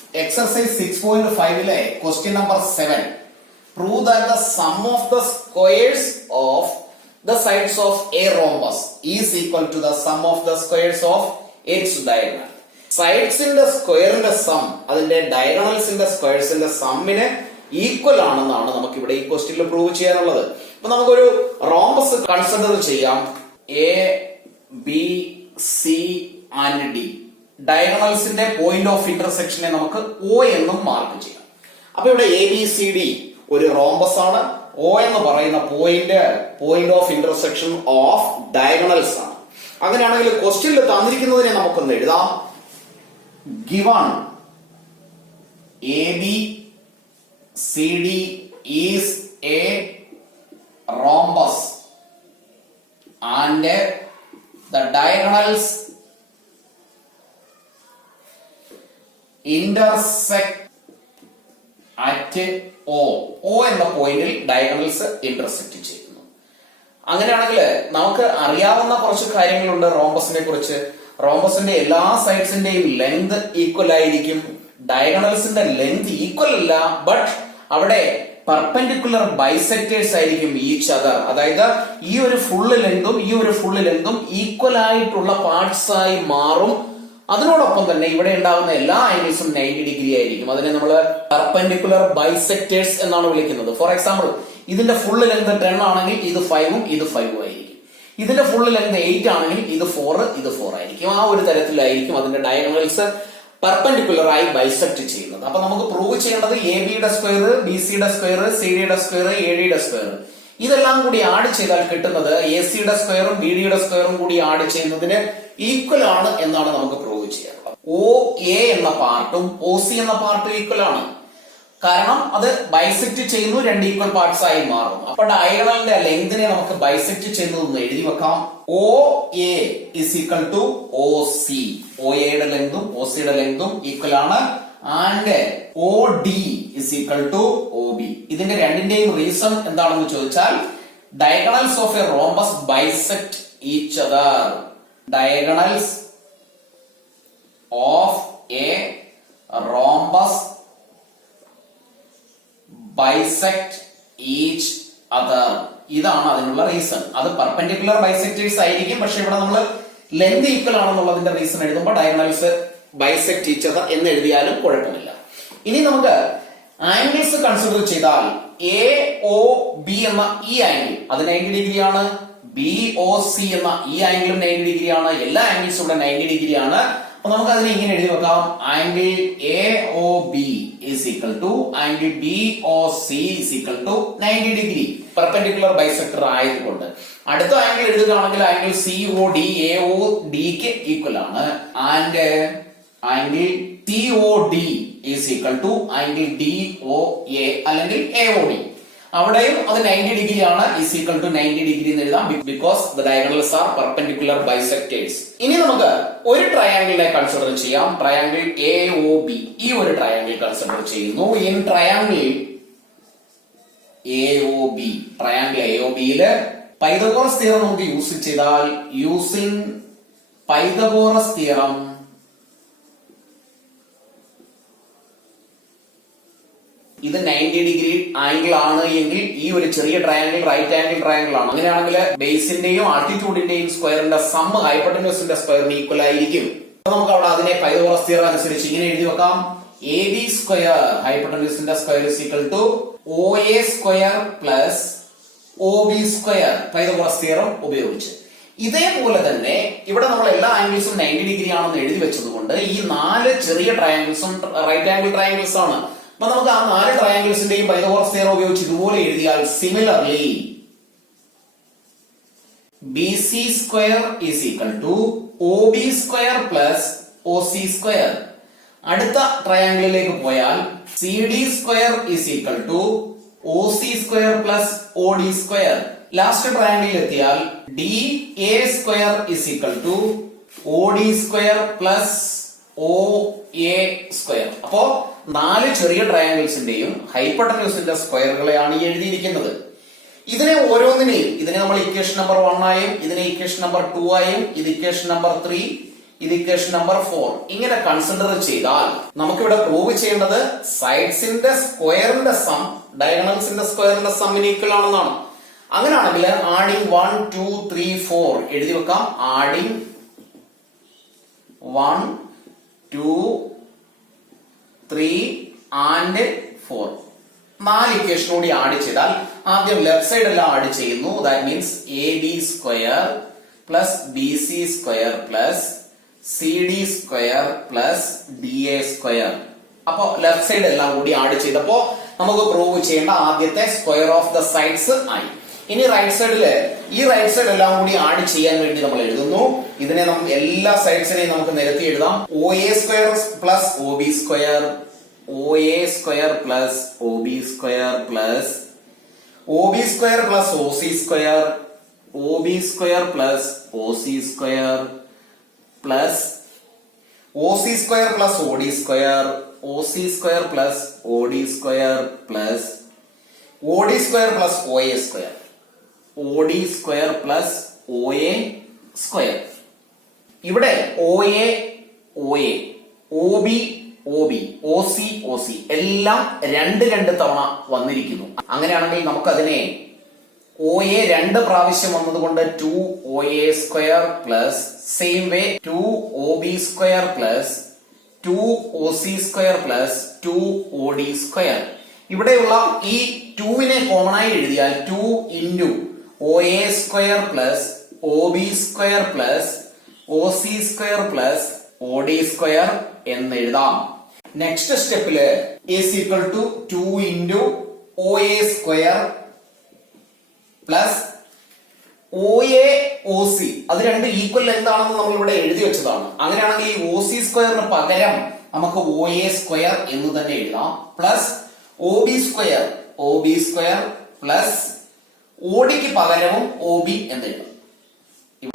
Exercise 6.5 question number 7. Prove that the sum of the squares of the sides of a rhombus is equal to the sum of the squares of its diagonal. Sides in the square in the sum, അതിന്റെ diagonals in the squares in the sumന് equal ആണെന്നാണ് നമുക്ക് ഇവിടെ ഈ ക്വസ്റ്റ്യനിൽ prove ചെയ്യാനുള്ളത്. അപ്പൊ നമുക്കൊരു റോംബസ് കൺസിഡർ ചെയ്യാം. A B C and D ഡയഗണൽസിന്റെ പോയിന്റ് ഓഫ് ഇന്റർസെക്ഷനെ നമുക്ക് ഒ എന്നും മാർക്ക് ചെയ്യാം. അപ്പൊ ഇവിടെ എ ബി സി ഡി ഒരു റോംബസ് ആണ്. ഒ എന്ന് പറയുന്ന point of intersection of diagonals ആണ്. അങ്ങനെയാണെങ്കിൽ ക്വസ്റ്റ്യനിൽ തന്നിരിക്കുന്നതിനെ നമുക്കൊന്ന് എഴുതാം. Given A B C D is a rhombus and the diagonals intersect at O. O എന്ന പോയിന്റിൽ ഡയഗണൽസ് ഇന്റർസെക്ട് ചെയ്യുന്നു. അങ്ങനെയാണെങ്കിൽ നമുക്ക് അറിയാവുന്ന കുറച്ച് കാര്യങ്ങളുണ്ട് റോംബസിനെ കുറിച്ച്. റോംബസിന്റെ എല്ലാ സൈഡ്സിന്റെയും ലെങ്ത് ഈക്വൽ ആയിരിക്കും. ഡയഗണൽസിന്റെ ലെങ്ത് ഈക്വൽ അല്ല, ബട്ട് അവിടെ പെർപെൻഡിക്കുലർ ബൈസെക്ടേഴ്സ് ആയിരിക്കും ഈച്ച് അതർ. അതായത് ഈ ഒരു ഫുള്ള് ലെങ്തും ഈക്വൽ ആയിട്ടുള്ള പാർട്സ് ആയി മാറും. അതിനോടൊപ്പം തന്നെ ഇവിടെ ഉണ്ടാകുന്ന എല്ലാ ആംഗിൾസും 90 ഡിഗ്രി ആയിരിക്കും. അതിനെ നമ്മൾ പെർപെൻഡിക്കുലർ ബൈസെക്ടേഴ്സ് എന്നാണ് വിളിക്കുന്നത്. ഫോർ എക്സാമ്പിൾ, ഇതിന്റെ ഫുള്ള് ലെങ്ത് 10 ആണെങ്കിൽ ഇത് 5ഉം ഇത് 5ഉം ആയിരിക്കും. ഇതിന്റെ ഫുള്ള് ലെങ്ത് 8 ആണെങ്കിൽ ഇത് 4 ആയിരിക്കും. ആ ഒരു തരത്തിലായിരിക്കും അതിന്റെ ഡയഗണൽസ് പെർപെൻഡിക്കുലർ ആയി ബൈസെക്ട് ചെയ്യുന്നത്. അപ്പൊ നമുക്ക് പ്രൂവ് ചെയ്യേണ്ടത് എ ബിയുടെ സ്ക്വയർ, ബി സിയുടെ സ്ക്വയർ, സി ഡിയുടെ സ്ക്വയർ, എ ഡിയുടെ സ്ക്വയർ ഇതെല്ലാം കൂടി ആഡ് ചെയ്താൽ കിട്ടുന്നത് എ സിയുടെ സ്ക്വയറും ബി ഡിയുടെ സ്ക്വയറും കൂടി ആഡ് ചെയ്യുന്നതിന് ഈക്വൽ ആണ് എന്നാണ് നമുക്ക് പ്രൂവ് ചെയ്യാനുള്ളത്. ഒ എ എന്ന പാർട്ടും ഒ സി എന്ന പാർട്ടും ഈക്വൽ ആണ്. കാരണം അത് ബൈസെക്ട് ചെയ്യുന്നു, രണ്ട് ഈക്വൽ പാർട്സ് ആയി മാറും. അപ്പൊ ഡയഗണലിന്റെ ലെങ്തിനെ നമുക്ക് ബൈസെക്ട് ചെയ്യുന്നതെന്ന് എഴുതി വെക്കാം. O A is equal to O C. O എയുടെ ലെങ്തും ഒ സിയുടെ ലെങ്തും ഈക്വൽ ആണ്. And O D is equal to O B. ഇതിന്റെ രണ്ടിന്റെയും റീസൺ എന്താണെന്ന് ചോദിച്ചാൽ diagonals of a rhombus bisect each other. Diagonals of a rhombus bisect each other. ഇതാണ് അതിനുള്ള റീസൺ. അത് പെർപെൻഡിക്കുലർ ബൈസെക്ടേഴ്സ് ആയിരിക്കും, പക്ഷെ ഇവിടെ നമ്മൾ ലെങ്ത് ഈക്വൽ ആണെന്നുള്ളതിന്റെ റീസൺ എഴുതുമ്പോൾ ഡയഗണൽസ് ബൈസെക്ട് ഈച്ച് അതർ എന്ന് എഴുതിയാലും കുഴപ്പമില്ല. ഇനി നമുക്ക് ആംഗിൾസ് കൺസിഡർ ചെയ്താൽ എ ഒ ബി എന്ന ഈ ആംഗിൾ അത് 90 ഡിഗ്രി ആണ്. ബി ഒ സി എന്ന ഈ ആംഗിളും 90 ഡിഗ്രി ആണ്. എല്ലാ ആംഗിൾസും ഇവിടെ 90 ഡിഗ്രി ആണ്. അപ്പൊ നമുക്ക് അതിനെ ഇങ്ങനെ എഴുതി വെക്കാം. Angle A O B is equal to angle B O C is equal to 90 degree perpendicular bisector ആയതുകൊണ്ട്. അടുത്ത ആംഗിൾ എഴുതുകയാണെങ്കിൽ angle C O D A O ഡിക്ക് ഈക്വൽ ആണ്. And angle C O D is equal to angle D O A അല്ലെങ്കിൽ A O D. അവിടെയും അത് 90 degree ആണ്. Is equal to 90 degree എന്ന് എഴുതാം, because the diagonals are perpendicular bisectors. ഇനി നമുക്ക് ഒരു ട്രയാംഗിളിനെ കൺസിഡർ ചെയ്യാം. Triangle A O B. ഈ ഒരു ട്രയാംഗിൾ കൺസിഡർ ചെയ്യുന്നു. In triangle A O B, triangle A O ബിയില് പൈതഗോറസ് തിയറം നമുക്ക് യൂസ് ചെയ്താൽ, യൂസിങ് പൈതഗോറസ് തിയറം ഇത് 90 ഡിഗ്രി ആംഗിൾ ആണ് എങ്കിൽ ഈ ഒരു ചെറിയ ട്രയാംഗിൾ റൈറ്റ് ആംഗിൾ ട്രയാംഗിൾ ആണ്. അങ്ങനെയാണെങ്കിൽ ബേസിന്റെയും ആൾട്ടിറ്റ്യൂഡിന്റെയും സ്ക്വയറിന്റെ സം ഹൈപ്പോട്ടന്യൂസിന്റെ സ്ക്വയറിന് ഈക്വൽ ആയിരിക്കും. നമുക്ക് അവിടെ അതിനെ പൈതഗോറസ് തിയറം അനുസരിച്ച് ഇങ്ങനെ എഴുതി വെക്കാം. എ ബി സ്ക്വയർ ഹൈപ്പോട്ടന്യൂസിന്റെ square is equal to O A square plus O B square Pythagoras theorem ഉപയോഗിച്ച്. ഇതേപോലെ തന്നെ ഇവിടെ നമ്മൾ എല്ലാ ആംഗിൾസും 90 ഡിഗ്രി ആണെന്ന് എഴുതി വെച്ചതുകൊണ്ട് ഈ 4 ചെറിയ ട്രയാംഗിൾസും റൈറ്റ് ആംഗിൾ ട്രയാംഗിൾസ് ആണ്. അപ്പൊ നമുക്ക് ആ 4 ട്രയാംഗിൾസിന്റെയും പൈതഗോറസ് തിയറം ഉപയോഗിച്ച് ഇതുപോലെ എഴുതിയാൽ, similarly B C square is equal to O B square plus O C square. അടുത്ത ട്രയാംഗിളിലേക്ക് പോയാൽ C D square is equal to O C square plus O D square. Last ട്രയാംഗിളിൽ എത്തിയാൽ D A square is equal to O D square plus O A square. അപ്പോ 4 ചെറിയ ട്രയാംഗിൾസിന്റെയും ഹൈപ്പോട്ടന്യൂസിന്റെ സ്ക്വയറുകളെയാണ് ഈ എഴുതിയിരിക്കുന്നത്. ഇതിനെ ഓരോന്നിനെയും, ഇതിനെ നമ്മൾ ഇക്വേഷൻ നമ്പർ 1 ആയും, ഇതിനെ ഇക്വേഷൻ നമ്പർ 2 ആയും, ഇത് ഇക്വേഷൻ നമ്പർ 3, ഇത് ഇക്വേഷൻ നമ്പർ 4. ഇങ്ങനെ കൺസിഡർ ചെയ്താൽ നമുക്കിവിടെ പ്രൂവ് ചെയ്യേണ്ടത് സൈഡ്സിന്റെ സ്ക്വയറിന്റെ സം ഡയഗണൽസിന്റെ സ്ക്വയറിന്റെ സമ്മിന് ഈക്വൽ ആണെന്നാണ്. അങ്ങനെയാണെങ്കിൽ ആഡിങ് 1 2 3 4 എഴുതി വെക്കാം. ആഡിങ് 1 2 3 and 4 4 ഇക്വേഷൻ കൂടി ആഡ് ചെയ്താൽ ആദ്യം ലെഫ്റ്റ് സൈഡ് എല്ലാം ആഡ് ചെയ്യുന്നു. That means A B square plus B C square plus C D square plus D A square. അപ്പോ ലെഫ്റ്റ് സൈഡ് എല്ലാം കൂടി ആഡ് ചെയ്തപ്പോ നമുക്ക് പ്രൂവ് ചെയ്യേണ്ട ആദ്യത്തെ സ്ക്വയർ ഓഫ് ദ സൈഡ്സ് ആയി. ഇനി റൈറ്റ് സൈഡില് ഈ റൈറ്റ് സൈഡ് എല്ലാം കൂടി ആഡ് ചെയ്യാൻ വേണ്ടി നമ്മൾ എഴുതുന്നു. ഇതിനെ നമുക്ക് എല്ലാ സൈഡ്സിനെയും നമുക്ക് നിരത്തി എഴുതാം. O A square plus O B square, O A square plus O B square plus O B square plus O C square, O B square plus O C square plus O C square plus O D square, O C square plus O D square plus O D square plus O A square, O D square plus O A square. ഇവിടെ O A O A, O B O B, O C O C എല്ലാം രണ്ട് തവണ വന്നിരിക്കുന്നു. അങ്ങനെയാണെങ്കിൽ നമുക്കതിനെ O A 2 പ്രാവശ്യം വന്നതുകൊണ്ട് 2 O A square plus same way 2 O B square plus 2 O C square plus 2 O D square. ഇവിടെയുള്ള ഈ 2വിനെ കോമൺ ആയി എഴുതിയാൽ 2 into O A square plus O B square plus O C square plus O D square എന്ന് എഴുതാം. Next സ്റ്റെപ്പില് is equal to 2 into O A square plus O A O C, അത് രണ്ട് ഈക്വൽ എന്താണെന്ന് നമ്മൾ ഇവിടെ എഴുതി വെച്ചതാണ്. അങ്ങനെയാണെങ്കിൽ ഈ ഒ സി സ്ക്വയറിന് പകരം നമുക്ക് ഒ എ സ്ക്വയർ എന്ന് തന്നെ എഴുതാം. Plus O B square plus O ഡിക്ക് പകരവും ഒ ബി എന്ന് എഴുതാം.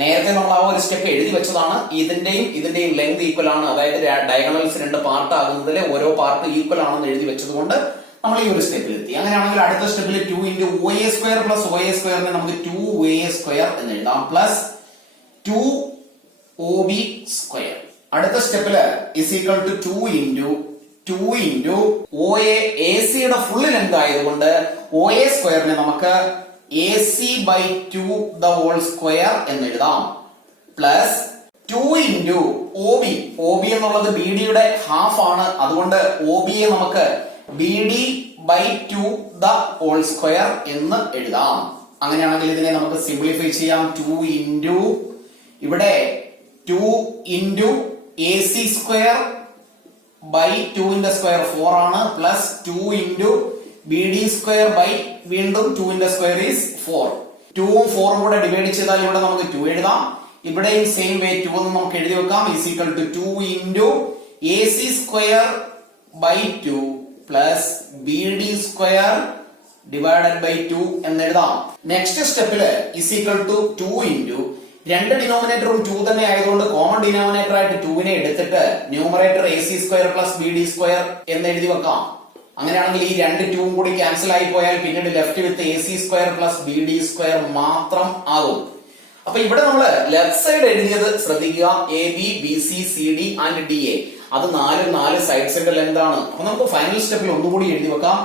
നേരത്തെ നമ്മൾ ആ ഒരു സ്റ്റെപ്പ് എഴുതി വെച്ചതാണ്. ഇതിന്റെയും ലെങ്ത് ഈക്വൽ ആണ്. അതായത് ഡയഗണൽസ് 2 പാർട്ട് ആകുന്നതിലെ ഓരോ പാർട്ട് ഈക്വൽ ആണെന്ന് എഴുതി വെച്ചത് കൊണ്ട് നമ്മൾ ഈ ഒരു സ്റ്റെപ്പിൽ എത്തി. അങ്ങനെയാണെങ്കിൽ അടുത്ത സ്റ്റെപ്പിൽ 2 into O A square plus O A സ്ക്വയറിനെ നമുക്ക് 2 ഒ എ സ്ക്വയർ എന്ന് എഴുതാം പ്ലസ് 2 ഒ ബി സ്ക്വയർ. അടുത്ത സ്റ്റെപ്പില് is equal to 2 into O A സിയുടെ ഫുൾ ലെങ്ത് ആയതുകൊണ്ട് ഒ എ സ്ക്വയറിനെ നമുക്ക് A C by 2 the whole square എന്ന് എഴുതാം പ്ലസ് 2 ഇൻറ്റു ഒ ബി എന്നുള്ളത് ബി ഡിയുടെ ഹാഫ് ആണ്. അതുകൊണ്ട് ഒ ബിയെ നമുക്ക് B D by 2 the whole square എന്ന് എഴുതാം. അങ്ങനെയാണെങ്കിൽ ഇതിനെ നമുക്ക് സിംപ്ലിഫൈ ചെയ്യാം. 2 ഇൻറ്റു ഇവിടെ 2 into A C square by 2ന്റെ സ്ക്വയർ 4 ആണ് plus 2 into B D square by വീണ്ടും 2ന്റെ സ്ക്വയർ ഈസ് 4. 2ഉം 4ഉം കൂടെ ഡിവൈഡ് ചെയ്താൽ ഇവിടെ നമുക്ക് 2 എഴുതാം. ഇവിടെയും സെയിം വേ 2 എന്ന് നമുക്ക് എഴുതി വെക്കാം. Is equal to 2 into A C square by 2 plus B D square divided by 2 എന്ന് എഴുതാം. നെക്സ്റ്റ് സ്റ്റെപ്പില് ഈസ് ഈക്വൽ ടു 2 ഇൻറ്റു രണ്ട് ഡിനോമിനേറ്ററും 2 തന്നെ ആയതുകൊണ്ട് കോമൺ ഡിനോമിനേറ്റർ ആയിട്ട് 2വിനെ എടുത്തിട്ട് numerator A C square plus B D square എന്ന് എഴുതി വെക്കാം. അങ്ങനെയാണെങ്കിൽ ഈ 2 2ഉം കൂടി ക്യാൻസൽ ആയി പോയാൽ പിന്നീട് left with a C square plus B D square മാത്രം ആകും. അപ്പൊ ഇവിടെ നമ്മള് ലെഫ്റ്റ് സൈഡ് എഴുതിയത് ശ്രദ്ധിക്കുക. A B B C C D and D A, അത് 4 സൈഡ്സിന്റെ ലെങ്ത് ആണ്. അപ്പൊ നമുക്ക് ഫൈനൽ സ്റ്റെപ്പിൽ ഒന്നുകൂടി എഴുതി വെക്കാം.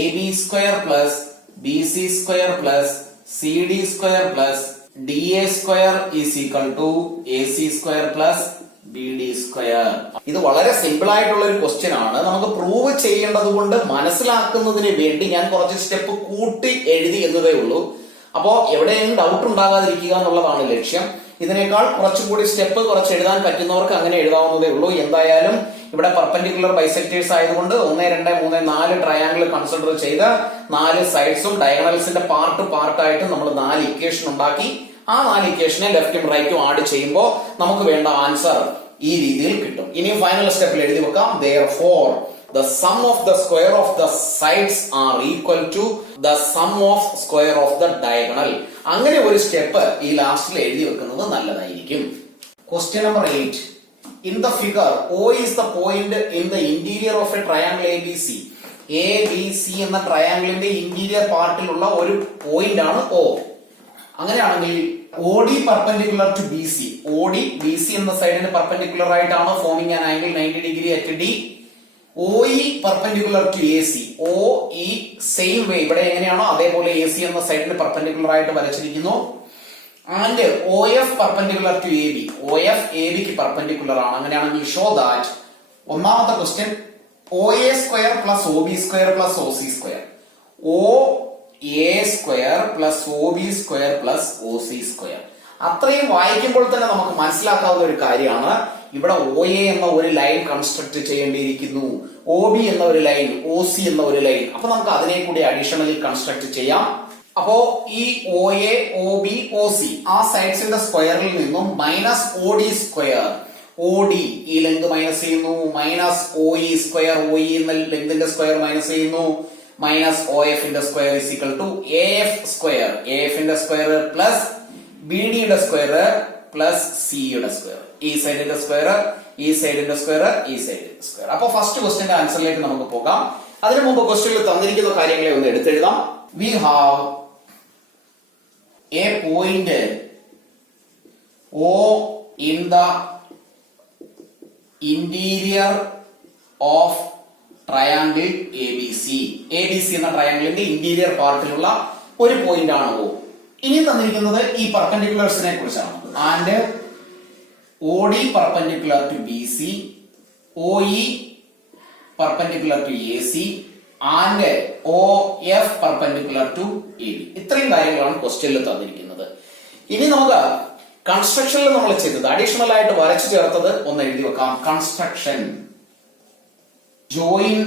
A B square plus B C square plus C D square plus D A square is equal to A C square plus B D square. ഇത് വളരെ സിമ്പിൾ ആയിട്ടുള്ള ഒരു ക്വസ്റ്റ്യൻ ആണ്. നമുക്ക് പ്രൂവ് ചെയ്യേണ്ടത് കൊണ്ട് മനസ്സിലാക്കുന്നതിന് വേണ്ടി ഞാൻ കുറച്ച് സ്റ്റെപ്പ് കൂട്ടി എഴുതി എന്നതേ ഉള്ളൂ. അപ്പോ എവിടെയെങ്കിലും ഡൗട്ട് ഉണ്ടാകാതിരിക്കുക എന്നുള്ളതാണ് ലക്ഷ്യം. ഇതിനേക്കാൾ കുറച്ചുകൂടി സ്റ്റെപ്പ് കുറച്ച് എഴുതാൻ പറ്റുന്നവർക്ക് അങ്ങനെ എഴുതാവുന്നതേ ഉള്ളൂ. എന്തായാലും ഇവിടെ പെർപെൻഡിക്കുലർ ബൈസെക്ടേഴ്സ് ആയതുകൊണ്ട് 1 2 3 4 ട്രയാങ്കിൾ കൺസിഡർ ചെയ്ത് 4 സൈഡ്സും ഡയഗണൽസിന്റെ പാർട്ടായിട്ട് നമ്മൾ 4 ഇക്വേഷൻ ഉണ്ടാക്കി. ആ 4 ഇക്വേഷനെ ലെഫ്റ്റും റൈറ്റും ആഡ് ചെയ്യുമ്പോൾ നമുക്ക് വേണ്ട ആൻസർ ഈ രീതിയിൽ കിട്ടും. ഇനി ഫൈനൽ സ്റ്റെപ്പിൽ എഴുതി വെക്കാം. Therefore the sum of the square of the sides are equal to the sum of square of the diagonal. അങ്ങനെ ഒരു സ്റ്റെപ്പ് ഈ ലാസ്റ്റിൽ എഴുതി വെക്കുന്നത് നല്ലതായിരിക്കും. Question number 8. In the figure, O is the point in the interior of a triangle ABC. ABC എന്ന ട്രയാങ്കിളിന്റെ interior പാർട്ടിലുള്ള ഒരു പോയിന്റ് ആണ് O. അങ്ങനെയാണെങ്കിൽ OD perpendicular to BC. OD BC എന്ന സൈഡിന് പെർപെൻഡിക്കുലർ ആയിട്ടാണ് forming an angle 90 degree at D. OE perpendicular to AC. OE same way ഇവിടെ എങ്ങനെയാണോ അതേപോലെ AC എന്ന സൈഡിന് പെർപെൻഡിക്കുലർ ആയിട്ട് വരച്ചിരിക്കുന്നു. And OF perpendicular to AB. OF AB ക്ക് പെർപെൻഡിക്കുലർ ആണ്. അങ്ങനെയാണെങ്കിൽ ഷോ ദാറ്റ് ഒന്നാമത്തെ question OA square plus OB square plus OC square. OA square plus OB square plus OC square. അത്രയും വായിക്കുമ്പോൾ തന്നെ നമുക്ക് മനസ്സിലാക്കാവുന്ന ഒരു കാര്യമാണ്. ഇവിടെ OA എന്ന ഒരു ലൈൻ കൺസ്ട്രക്ട് ചെയ്യേണ്ടിയിരിക്കുന്നു, OB എന്ന ഒരു ലൈൻ, OC എന്ന ഒരു ലൈൻ. അപ്പൊ നമുക്ക് അതിനെ കൂടി അഡീഷണലി കൺസ്ട്രക്ട് ചെയ്യാം. അപ്പോ ഈ OA, OB, OC ആ സൈഡ്സിന്റെ സ്ക്വയറിൽ നിന്നും മൈനസ് OD സ്ക്വയർ, OD ഈ ലെങ്ത് മൈനസ് ചെയ്യുന്നു, മൈനസ് OE സ്ക്വയർ, OE എന്ന ലെങ്തിന്റെ സ്ക്വയർ മൈനസ് ചെയ്യുന്നു, മൈനസ് OF ന്റെ square is equal to AF square, AF ന്റെ സ്ക്വയർ പ്ലസ് BD യുടെ സ്ക്വയർ പ്ലസ് C യുടെ സ്ക്വയർ. ഈ സൈഡിന്റെ സ്ക്വയർ, ഈ സൈഡിന്റെ സ്ക്വയർ, ഈ സൈഡിന്റെ സ്ക്വയർ. അപ്പൊ ഫസ്റ്റ് ക്വസ്റ്റ്യന്റെ ആൻസറിലേക്ക് നമുക്ക് പോകാം. അതിനു മുമ്പ് ക്വസ്റ്റ്യനിൽ തന്നിരിക്കുന്ന കാര്യങ്ങളെ ഒന്ന് എടുത്തെഴുതാം. We have a point O in the interior of triangle ABC. ABC എന്ന ട്രയാംഗിളിന്റെ ഇന്റീരിയർ പാർട്ടിലുള്ള ഒരു പോയിന്റ് ആണ് O. ഇനി തന്നിരിക്കുന്നത് ഈ പെർപെൻഡിക്കുലർസിനെ കുറിച്ചാണ്. And OD perpendicular to BC, OE perpendicular to AC and OF perpendicular to AB. ഇത്രയും കാര്യങ്ങളാണ് ക്വസ്റ്റ്യനിൽ തന്നിരിക്കുന്നത്. ഇനി നമുക്ക് കൺസ്ട്രക്ഷനിൽ നമ്മൾ ചെയ്തത് അഡീഷണൽ ആയിട്ട് വരച്ചു ചേർത്തത് ഒന്ന് എഴുതി വെക്കാം. Construction join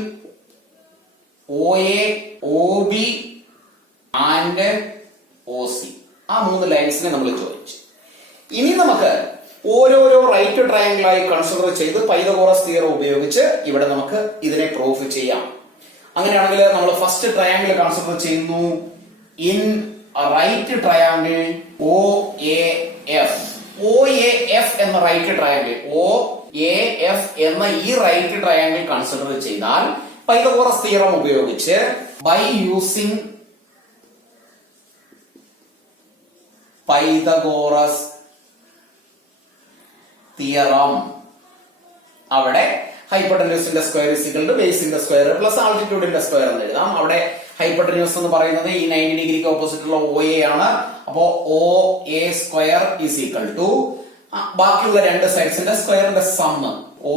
OA, OB and OC ആ മൂന്ന് ലൈൻസിനെ നമ്മൾ ജോയിൻ ചെയ്യും. ഇനി നമുക്ക് ഓരോരോ റൈറ്റ് ട്രയാംഗിൾ ആയി കൺസിഡർ ചെയ്ത് പൈതഗോറസ് തിയറം ഉപയോഗിച്ച് ഇവിടെ നമുക്ക് ഇതിനെ പ്രൂഫ് ചെയ്യാം. അങ്ങനെയാണെങ്കിൽ നമ്മൾ ഫസ്റ്റ് ട്രയാംഗിൾ കൺസിഡർ ചെയ്യുന്നു. In right triangle OAF. OAF എന്ന റൈറ്റ് ട്രയാംഗിൾ, OAF എന്ന ഈ റൈറ്റ് ട്രയാംഗിൾ കൺസിഡർ ചെയ്താൽ പൈതഗോറസ് തിയറം ഉപയോഗിച്ച് ബൈ യൂസിംഗ് പൈതഗോറസ് തിയറം അവിടെ ഹൈപ്പോട്ടന്യൂസിന്റെ സ്ക്വയർ ഇസ് ഈക്വൽ ടു ബേസിന്റെ സ്ക്വയർ പ്ലസ് ആൾട്ടിറ്റ്യൂഡിന്റെ സ്ക്വയർ എന്ന് എഴുതാം. അവിടെ ഹൈപ്പോട്ടന്യൂസ് എന്ന് പറയുന്നത് ഈ 90 ഡിഗ്രിക്ക് ഓപ്പോസിറ്റ് ഉള്ള OA ആണ്. അപ്പോ OA square is equal to ബാക്കിയുള്ള രണ്ട് സൈഡ്സിന്റെ സ്ക്വയറിന്റെ sum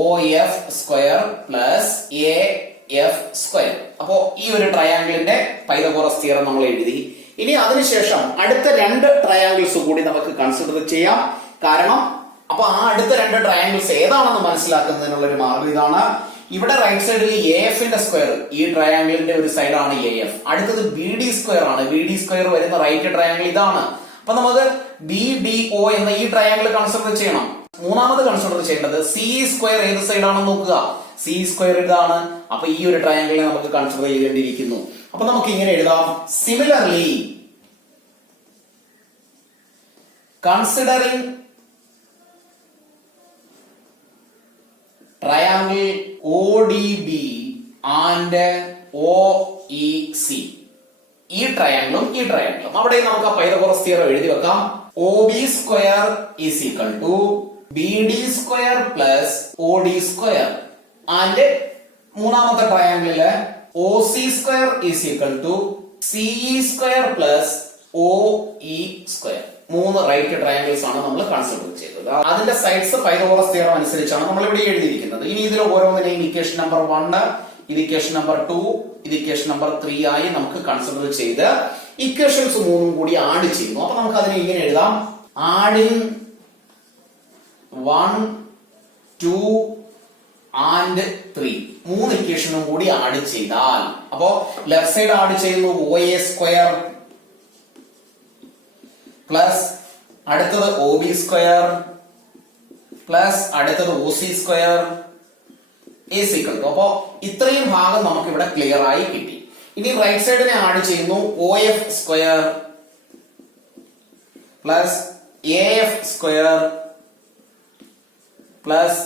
OF square plus AF square. അപ്പോ ഈ ഒരു ട്രയാംഗിളിന്റെ പൈതഗോറസ് തിയറം നമ്മൾ എഴുതി. ഇനി അതിനുശേഷം അടുത്ത രണ്ട് ട്രയാംഗിൾസ് കൂടി നമുക്ക് കൺസിഡർ ചെയ്യാം. കാരണം അപ്പൊ ആ അടുത്ത രണ്ട് ട്രയാംഗിൾസ് ഏതാണെന്ന് മനസ്സിലാക്കുന്നതിനുള്ള ഒരു മാർഗം ഇതാണ്. ഇവിടെ റൈറ്റ് സൈഡിൽ AF ന്റെ സ്ക്വയർ, ഈ ട്രയാംഗിളിന്റെ ഒരു സൈഡാണ് AF. അടുത്തത് BD സ്ക്വയർ ആണ്. BD സ്ക്വയർ വരുന്ന റൈറ്റ് ട്രയാംഗിൾ ഇതാണ്. അപ്പൊ നമുക്ക് BDO എന്ന ഈ ട്രയാംഗിൾ കൺസിഡർ ചെയ്യണം. മൂന്നാമത് കൺസിഡർ ചെയ്യേണ്ടത് CE സ്ക്വയർ ഏത് സൈഡാണെന്ന് നോക്കുക. CE സ്ക്വയർ ഇതാണ്. അപ്പൊ ഈ ഒരു ട്രയാംഗിളിനെ നമുക്ക് കൺസിഡർ ചെയ്യേണ്ടിയിരിക്കുന്നു. അപ്പൊ നമുക്ക് ഇങ്ങനെ എഴുതാം. Similarly considering triangle ODB and OEC. ഈ ട്രയാംഗിളും ഈ ട്രയാംഗിളും അവിടെ നമുക്ക് പൈതഗോറസ് തിയറം എഴുതി വെക്കാം. OB square is equal to BD square plus OD square and മൂന്നാമത്തെ ട്രയാംഗിളില് OC square is equal to CE square plus OE square. മൂന്ന് റൈറ്റ് ട്രയാംഗിൾസ് ആണ് നമ്മൾ കൺസിഡർ ചെയ്തത്. അതിന്റെ സൈഡ്സ് പൈതഗോറസ് തിയറം അനുസരിച്ചാണ് നമ്മൾ ഇവിടെ എഴുതിയിരിക്കുന്നത്. ഇനി ഇതിൽ ഓരോന്നിനെയും ഇക്വേഷൻ നമ്പർ 1, ഇത് ഇക്വേഷൻ നമ്പർ 2, ഇത് ഇക്വേഷൻ നമ്പർ 3 ആയി നമുക്ക് കൺസിഡർ ചെയ്ത് ഇക്വേഷൻസ് മൂന്നും കൂടി ആഡ് ചെയ്യുന്നു. അപ്പൊ നമുക്ക് അതിനെ ഇങ്ങനെ എഴുതാം. ആഡിങ് 1, 2 and 3 മൂന്ന് ഇക്വേഷനും കൂടി ആഡ് ചെയ്താൽ അപ്പോ ലെഫ്റ്റ് സൈഡ് ആഡ് ചെയ്യുന്നു OA സ്ക്വയർ പ്ലസ് അടുത്തത് OB സ്ക്വയർ പ്ലസ് അടുത്തത് OC square is equal to. അപ്പോ ഇത്രയും ഭാഗം നമുക്ക് ഇവിടെ ക്ലിയർ ആയി കിട്ടി. ഇനി റൈറ്റ് സൈഡിനെ ആഡ് ചെയ്യുന്നു. OF square plus AF square plus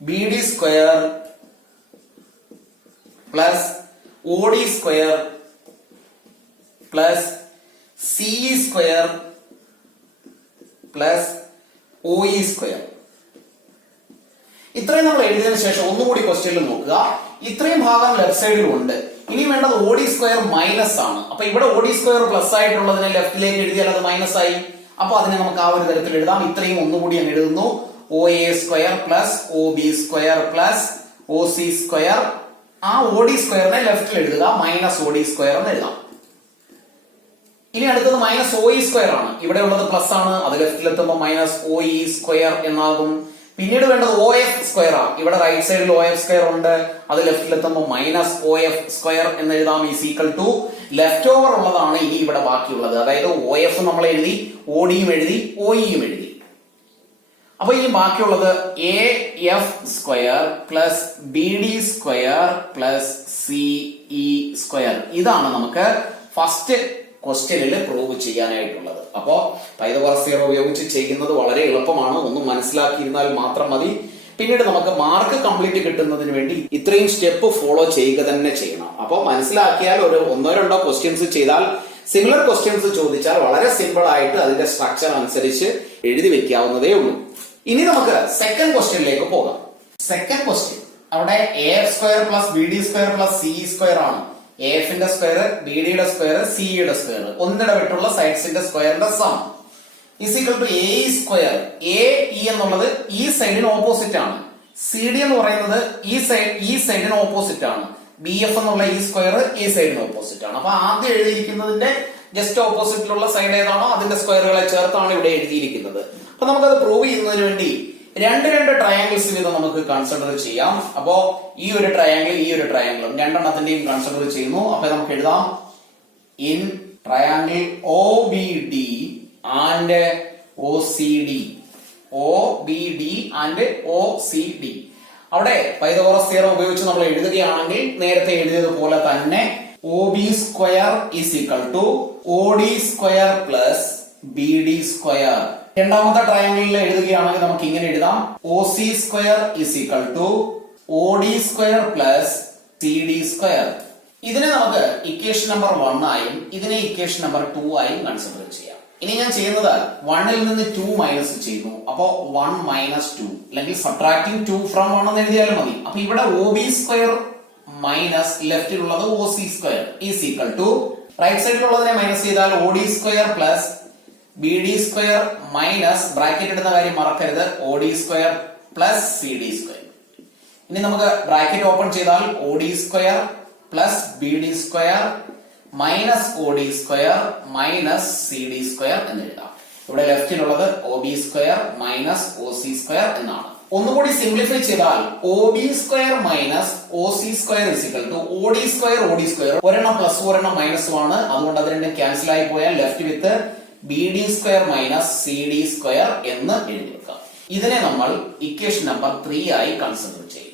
BD square plus OD square plus CE square plus OE square. ഇത്രയും നമ്മൾ എഴുതിയതിനു ശേഷം ഒന്നുകൂടി ക്വസ്റ്റ്യനിൽ നോക്കുക. ഇത്രയും ഭാഗം ലെഫ്റ്റ് സൈഡിലും ഉണ്ട്. ഇനി വേണ്ടത് OD സ്ക്വയർ മൈനസ് ആണ്. അപ്പൊ ഇവിടെ OD സ്ക്വയർ പ്ലസ് ആയിട്ടുള്ളതിനെ ലെഫ്റ്റിലേക്ക് എഴുതിയാൽ അത് മൈനസ് ആയി. അപ്പൊ അതിനെ നമുക്ക് ആ ഒരു തരത്തിൽ എഴുതാം. ഇത്രയും ഒന്നുകൂടി അങ്ങ് എഴുതുന്നു. OA square plus OB square plus OC square. ആ OD സ്ക്വയറിനെ ലെഫ്റ്റിൽ എഴുതുക, മൈനസ് OD സ്ക്വയർ എന്ന് എഴുതാം. ഇനി അടുത്തത് മൈനസ് OE സ്ക്വയർ ആണ്. ഇവിടെ ഉള്ളത് പ്ലസ് ആണ്, അത് ലെഫ്റ്റിലെത്തുമ്പോൾ മൈനസ് OE സ്ക്വയർ എന്നാകും. പിന്നീട് വേണ്ടത് OF സ്ക്വയർ ആണ്. ഇവിടെ റൈറ്റ് സൈഡിൽ OF സ്ക്വയർ ഉണ്ട്, അത് ലെഫ്റ്റിലെത്തുമ്പോൾ മൈനസ് OF സ്ക്വയർ എന്ന് എഴുതാം. Is equal to left over ഉള്ളതാണ് ഇനി ഇവിടെ ബാക്കിയുള്ളത്. അതായത് OF നമ്മൾ എഴുതി, ODയും എഴുതി, OEയും എഴുതി. അപ്പൊ ഇനി ബാക്കിയുള്ളത് AF square plus BD square plus CE square. ഇതാണ് നമുക്ക് ഫസ്റ്റ് ക്വസ്റ്റ്യനിൽ പ്രൂവ് ചെയ്യാനായിട്ടുള്ളത്. അപ്പോ പൈതഗോറസ് തിയറം ഉപയോഗിച്ച് ചെയ്യുന്നത് വളരെ എളുപ്പമാണ്. ഒന്നും മനസ്സിലാക്കിയിരുന്നാൽ മാത്രം മതി. പിന്നീട് നമുക്ക് മാർക്ക് കംപ്ലീറ്റ് കിട്ടുന്നതിന് വേണ്ടി ഇത്രയും സ്റ്റെപ്പ് ഫോളോ ചെയ്യുക തന്നെ ചെയ്യണം. അപ്പോൾ മനസ്സിലാക്കിയാൽ ഒരു 1-2 ക്വസ്റ്റ്യൻസ് ചെയ്താൽ, സിമിലർ ക്വസ്റ്റ്യൻസ് ചോദിച്ചാൽ വളരെ സിമ്പിൾ ആയിട്ട് അതിന്റെ സ്ട്രക്ചർ അനുസരിച്ച് എഴുതി വെക്കാവുന്നതേ ഉള്ളൂ. ഇനി നമുക്ക് സെക്കൻഡ് ക്വസ്റ്റ്യനിലേക്ക് പോകാം. സെക്കൻഡ് ക്വസ്റ്റ്യൻ അവിടെ AF square plus BD square plus CE square ആണ്. AFന്റെ സ്ക്വയർ, BDയുടെ സ്ക്വയർ, CEയുടെ സ്ക്വയർ, ഒന്നിടവിട്ടുള്ള സൈഡ്സിന്റെ സ്ക്വയറിന്റെ sum is equal to AE square. AE എന്നുള്ളത് ഈ സൈഡിന് ഓപ്പോസിറ്റ് ആണ്. CD എന്ന് പറയുന്നത് ഈ സൈഡിന് ഓപ്പോസിറ്റ് ആണ്. BF എന്നുള്ള ഈ സ്ക്വയർ ഈ സൈഡിന് ഓപ്പോസിറ്റ് ആണ്. അപ്പൊ ആദ്യം എഴുതിയിരിക്കുന്നതിന്റെ ജസ്റ്റ് ഓപ്പോസിറ്റിലുള്ള സൈഡ് ഏതാണോ അതിന്റെ സ്ക്വയറുകളെ ചേർത്താണ് ഇവിടെ എഴുതിയിരിക്കുന്നത്. അപ്പൊ നമുക്കത് പ്രൂവ് ചെയ്യുന്നതിന് വേണ്ടി രണ്ട് ട്രയാങ്കിൾസ് വീതം നമുക്ക് കൺസിഡർ ചെയ്യാം. അപ്പോ ഈ ഒരു ട്രയാങ്കിൾ, ഈ ഒരു ട്രയാങ്കിളും രണ്ടെണ്ണത്തിന്റെയും കൺസിഡർ ചെയ്യുന്നു. അപ്പൊ നമുക്ക് എഴുതാം in triangle OBD and OCD. OBD and OCD. അവിടെ പൈതഗോറസ് തിയറം ഉപയോഗിച്ച് നമ്മൾ എഴുതുകയാണെങ്കിൽ നേരത്തെ എഴുതിയതുപോലെ തന്നെ OB square is equal to OD square plus BD square. രണ്ടാമത്തെ ട്രയാങ്കിളിൽ എഴുതുകയാണെങ്കിൽ നമുക്ക് ഇങ്ങനെ എഴുതാം OC square is equal to OD square plus CD square. ഇതിനെ നമുക്ക് ഇക്വേഷൻ നമ്പർ 1 ആയും ഇതിനെ ഇക്വേഷൻ നമ്പർ 2 ആയും കൺസിഡർ ചെയ്യാം. ഇനി ഞാൻ ചെയ്യുന്നത് 1ൽ നിന്ന് 2 മൈനസ് ചെയ്യുന്നു. അപ്പോ 1 മൈനസ് 2 അല്ലെങ്കിൽ സബ്ട്രാക്ടിങ് 2 ഫ്രം 1 എന്ന് എഴുതിയാലും മതി. അപ്പൊ ഇവിടെ OB സ്ക്വയർ മൈനസ് ലെഫ്റ്റിലുള്ളത് OC square is equal to right സൈഡിലുള്ളതിനെ മൈനസ് ചെയ്താൽ OD square plus BD square minus bracket ഇടുന്ന കാര്യം മറക്കരുത്, OD square plus CD square. ഇനി നമുക്ക് ബ്രാക്കറ്റ് ഓപ്പൺ ചെയ്താൽ OD square plus BD square minus OD square minus CD square എന്ന് എഴുതാം. ഇവിടെ ലെഫ്റ്റിലുള്ളത് OB square minus OC square എന്നാണ്. ഒന്നുകൂടി സിംപ്ലിഫൈ ചെയ്താൽ OB square minus OC square is equal to OD square OD square. ഒരെണ്ണം plus ഒരെണ്ണം മൈനസും ആണ്. അതുകൊണ്ട് അത് രണ്ടും ക്യാൻസൽ ആയി പോയാൽ ലെഫ്റ്റ് വിത്ത് BD square minus CD square എന്ന് എഴുതി വെക്കാം. ഇതിനെ നമ്മൾ ഇക്വേഷൻ നമ്പർ 3 ആയി കൺസിഡർ ചെയ്യും.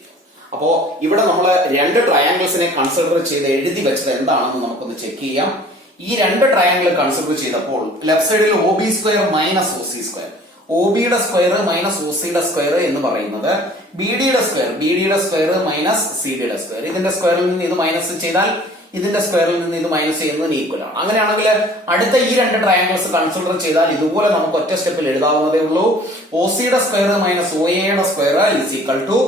അപ്പോ ഇവിടെ നമ്മൾ രണ്ട് ട്രയാങ്കിൾസിനെ കൺസിഡർ ചെയ്ത് എഴുതി വെച്ചത് എന്താണെന്ന് നമുക്കൊന്ന് ചെക്ക് ചെയ്യാം. ഈ രണ്ട് ട്രയാങ്കിൾ കൺസിഡർ ചെയ്തപ്പോൾ ലെഫ്റ്റ് സൈഡിൽ OB square minus OC square, OBയുടെ സ്ക്വയർ മൈനസ് OCയുടെ സ്ക്വയർ എന്ന് പറയുന്നത് BDയുടെ സ്ക്വയർ മൈനസ് CDയുടെ സ്ക്വയർ. ഇതിന്റെ സ്ക്വയറിൽ നിന്ന് ഇത് മൈനസ് ചെയ്താൽ ഇതിന്റെ സ്ക്വയറിൽ നിന്ന് ഇത് മൈനസ് ചെയ്യുന്നതിന് ഈക്വൽ ആണ്. അങ്ങനെയാണെങ്കിൽ അടുത്ത ഈ രണ്ട് ട്രയാങ്കിൾസ് കൺസിഡർ ചെയ്താൽ ഇതുപോലെ നമുക്ക് ഒറ്റ സ്റ്റെപ്പിൽ എഴുതാവുന്നതേ ഉള്ളൂ. OCയുടെ സ്ക്വയർ മൈനസ് OAയുടെ സ്ക്വയർ ഈസ് ഈക്വൽ ടു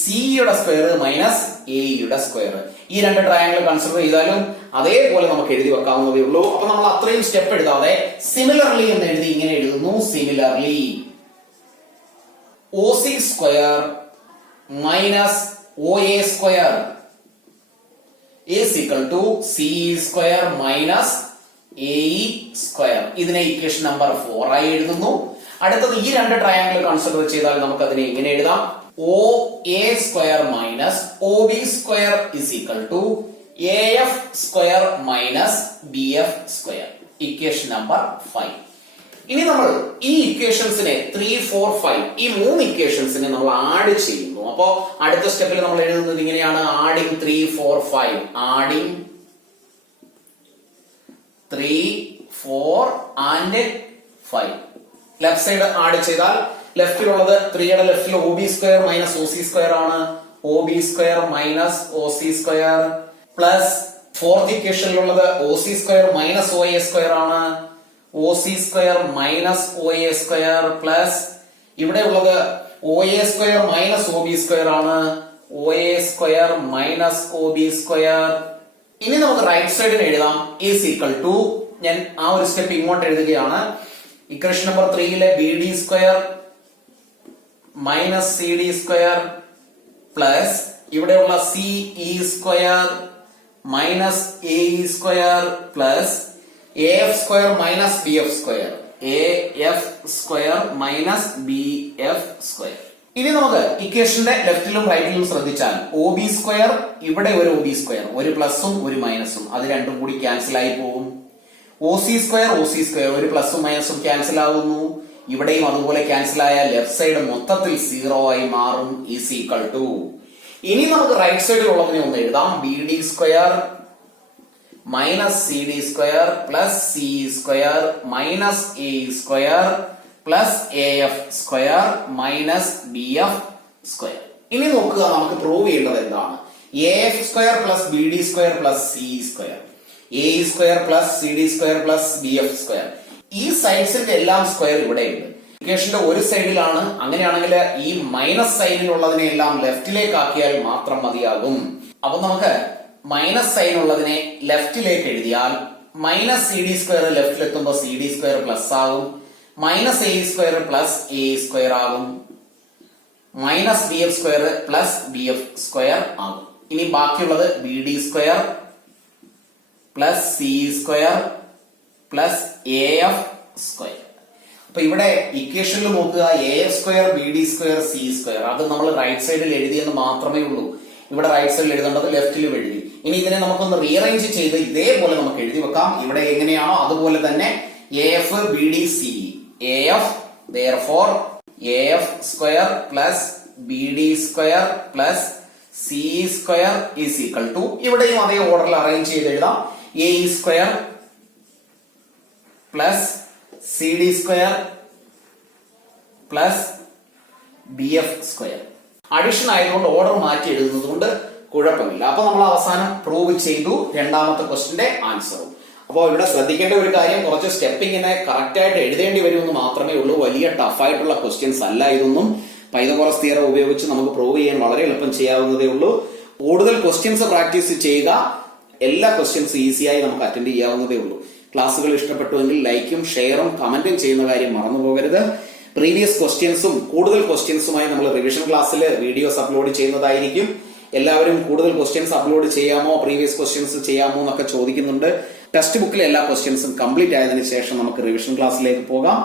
CEയുടെ സ്ക്വയർ മൈനസ് AEയുടെ സ്ക്വയർ. ഈ രണ്ട് ട്രയാങ്കിൾ കൺസിഡർ ചെയ്താലും അതേപോലെ നമുക്ക് എഴുതി വെക്കാവുന്നതേ ഉള്ളൂ. അപ്പൊ നമ്മൾ അത്രയും സ്റ്റെപ്പ് എഴുതാതെ സിമിലർലി എന്ന് എഴുതി ഇങ്ങനെ എഴുതുന്നു. Similarly OC square minus OA square is equal to CE square minus AE square. ഇതിനെ ഇക്വേഷൻ നമ്പർ 4 ആയി എഴുതുന്നു. അടുത്തത് ഈ രണ്ട് ട്രയാങ്കിൾ കൺസിഡർ ചെയ്താൽ നമുക്ക് അതിനെ ഇങ്ങനെ എഴുതാം OA square minus OB square is equal to AF square minus BF square. Equation number 5. ഇനി നമ്മൾ ഈ ഇക്വേഷൻസിനെ 3, 4, 5 ഈ 3 ഇക്വേഷൻസിനെ നമ്മൾ ആഡ് ചെയ്യുന്നു. അപ്പോ അടുത്ത സ്റ്റെപ്പിൽ നമ്മൾ എഴുതുന്നത് ഇങ്ങനെയാണ്: adding 3, 4, 5, adding 3, 4 and 5. Left side add ചെയ്താൽ ലെഫ്റ്റിലുള്ളത് 3യുടെ ലെഫ്റ്റിൽ OB square minus OC square ആണ്. OB square minus OC square plus fourth ഇക്വേഷനിലുള്ളത് O C square minus O A square ആണ്. O C square minus O A square plus ഇവിടെ ഉള്ളത് O A square minus O B square ആണ്. O A square minus O B square. ഇനി നമുക്ക് right സൈഡിൽ എഴുതാം is equal to, ഞാൻ ആ ഒരു സ്റ്റെപ്പ് ഇങ്ങോട്ട് എഴുതുകയാണ്. Equation number 3 B D square minus C D square plus ഇവിടെയുള്ള C E square minus A E square plus A F square minus B F square. A F square minus B F square. ഇനി നമുക്ക് ഇക്വേഷന്റെ ലെഫ്റ്റിലും റൈറ്റിലും ശ്രദ്ധിച്ചാൽ O B square, ഇവിടെ ഒരു O B square, ഒരു പ്ലസും ഒരു മൈനസും, അത് രണ്ടും കൂടി ക്യാൻസൽ ആയി പോകും. ഒ സി സ്ക്വയർ ഒരു പ്ലസും മൈനസും ക്യാൻസൽ ആകുന്നു. ഇവിടെയും അതുപോലെ ക്യാൻസൽ ആയ ലെഫ്റ്റ് സൈഡ് മൊത്തത്തിൽ 0 ആയി മാറും. ഈസ് ഈക്വൽ ടു, ഇനി നമുക്ക് റൈറ്റ് സൈഡിൽ ഉള്ളതിനെ ഒന്ന് എഴുതാം. B D square minus C D square plus C square minus A square plus A F square minus B F square. ഇനി നോക്കുക, നമുക്ക് പ്രൂവ് ചെയ്യേണ്ടത് എന്താണ്? A F square plus B D square plus C square, A square plus C D square plus B F square. ഈ സൈഡ്സിന്റെ എല്ലാം square ഇവിടെയുണ്ട്. ഇക്വേഷന്റെ ഒരു സൈഡിലാണ്. അങ്ങനെയാണെങ്കിൽ ഈ മൈനസ് സൈനിലുള്ളതിനെ എല്ലാം ലെഫ്റ്റിലേക്ക് ആക്കിയാൽ മാത്രം മതിയാകും. അപ്പൊ നമുക്ക് മൈനസ് സൈൻ ഉള്ളതിനെ ലെഫ്റ്റിലേക്ക് എഴുതിയാൽ മൈനസ് സി ഡി സ്ക്വയർ ലെഫ്റ്റിലെത്തുമ്പോൾ സി ഡി സ്ക്വയർ പ്ലസ് ആകും, minus A square plus A square ആകും, minus B F square plus B F square ആകും. ഇനി ബാക്കിയുള്ളത് B D square plus C square plus A F square. അപ്പൊ ഇവിടെ ഇക്വേഷനിൽ നോക്കുക, A F square B D square C square, അത് നമ്മൾ റൈറ്റ് സൈഡിൽ എഴുതിയെന്ന് മാത്രമേ ഉള്ളൂ. ഇവിടെ റൈറ്റ് സൈഡിൽ എഴുതേണ്ടത് ലെഫ്റ്റിലും എഴുതി. ഇനി ഇതിനെ നമുക്കൊന്ന് റീഅറേഞ്ച് ചെയ്ത് ഇതേപോലെ നമുക്ക് എഴുതി വെക്കാം. ഇവിടെ എങ്ങനെയാണോ അതുപോലെ തന്നെ A F B D C, A F therefore A F square plus B D square plus C square is equal to, ഇവിടെയും അതേ ഓർഡറിൽ അറേഞ്ച് ചെയ്ത് എഴുതാം. A square plus C D square plus B F square. Addition ആയതുകൊണ്ട് order മാറ്റി എഴുതുന്നത് കൊണ്ട് കുഴപ്പമില്ല. അപ്പൊ നമ്മൾ അവസാനം പ്രൂവ് ചെയ്തു രണ്ടാമത്തെ ക്വസ്റ്റിന്റെ ആൻസറും. അപ്പോൾ ഇവിടെ ശ്രദ്ധിക്കേണ്ട ഒരു കാര്യം, കുറച്ച് സ്റ്റെപ്പിങ്ങിനെ കറക്റ്റ് ആയിട്ട് എഴുതേണ്ടി വരുമെന്ന് മാത്രമേ ഉള്ളൂ. വലിയ ടഫായിട്ടുള്ള ക്വസ്റ്റ്യൻസ് അല്ല ഇതൊന്നും. പൈതഗോറസ് തിയറം ഉപയോഗിച്ച് നമുക്ക് പ്രൂവ് ചെയ്യാൻ വളരെ എളുപ്പം ചെയ്യാവുന്നതേ ഉള്ളൂ. കൂടുതൽ ക്വസ്റ്റ്യൻസ് പ്രാക്ടീസ് ചെയ്യുക, എല്ലാ ക്വസ്റ്റ്യൻസും ഈസിയായി നമുക്ക് അറ്റൻഡ് ചെയ്യാവുന്നതേ ഉള്ളൂ. ക്ലാസ്സുകൾ ഇഷ്ടപ്പെട്ടുവെങ്കിൽ ലൈക്കും ഷെയറും കമന്റും ചെയ്യുന്ന കാര്യം മറന്നു പോകരുത്. പ്രീവിയസ് ക്വസ്റ്റ്യൻസും കൂടുതൽ ക്വസ്റ്റ്യൻസുമായി നമ്മൾ റിവിഷൻ ക്ലാസ്സിൽ വീഡിയോസ് അപ്ലോഡ് ചെയ്യുന്നതായിരിക്കും. എല്ലാവരും കൂടുതൽ ക്വസ്റ്റ്യൻസ് അപ്ലോഡ് ചെയ്യാമോ, പ്രീവിയസ് ക്വസ്റ്റ്യൻസ് ചെയ്യാമോ എന്നൊക്കെ ചോദിക്കുന്നുണ്ട്. ടെക്സ്റ്റ് ബുക്കിലെ എല്ലാ ക്വസ്റ്റ്യൻസും കംപ്ലീറ്റ് ആയതിനു ശേഷം നമുക്ക് റിവിഷൻ ക്ലാസ്സിലേക്ക് പോകാം.